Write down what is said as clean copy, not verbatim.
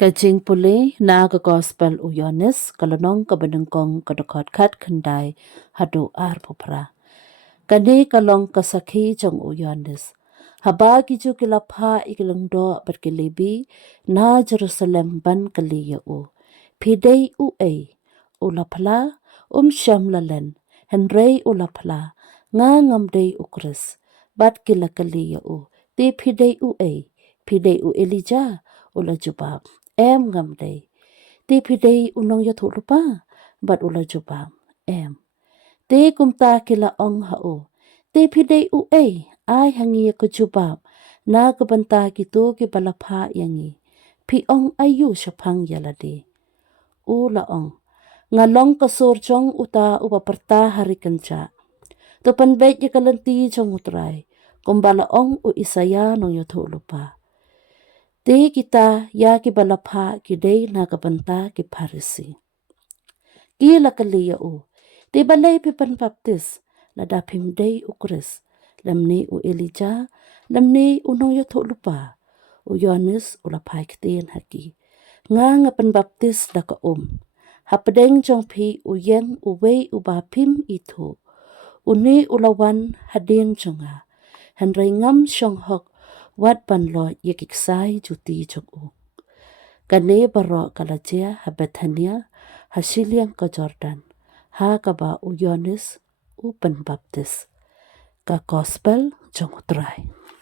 Kajing puli na ka gospel u Yohanes kalanong kabanengkong kadakot kat kandai hadu ar pupra. Kani kalong kasakhi jong u Yohanes. Haba kiju kilapha ikilangdo berkelebi na Jerusalem ban kaliya u. Pidei u u lapla syam lalen henrei u lapla nga ngamdei u kris bat kila kaliya u. Ti pidei u Elijah ula jubab. Em ngamdei. Ti pidei unong ya lupa bat ula jubab. Em. Ti kumta kila ong hao. Ti pidei u ay hangi ya kejubab na kebanta gitu ki balapha yangi. Pi ong ayu syapang yalade. Ula ong. Ngalong kasurjong uta upaperta hari kenca. Tupan baik ya kalanti jong utrai. Kumbala ong u Isaya nong ya lupa. Ti kita ya ki balapha ki day na kabanta ki parisi. Kila kaliya u. Ti balay pipan baptis. Ladapim day u kris. Lamni u Elijah. Lamni unong yo lupa. U Yohanes ulapay kitin haki. Nga panbaptis da ka Hapadeng jong pi u yen u wey u bapim itu. Uni ulawan hadin jonga. Henry ngam syong hok wat panlo yekiksai juti jong u. Kane baro kalajia ha Bethania hasiliang ka Jordan. Ha kaba u Yohanes u panbaptis. Ka gospel jong utrai.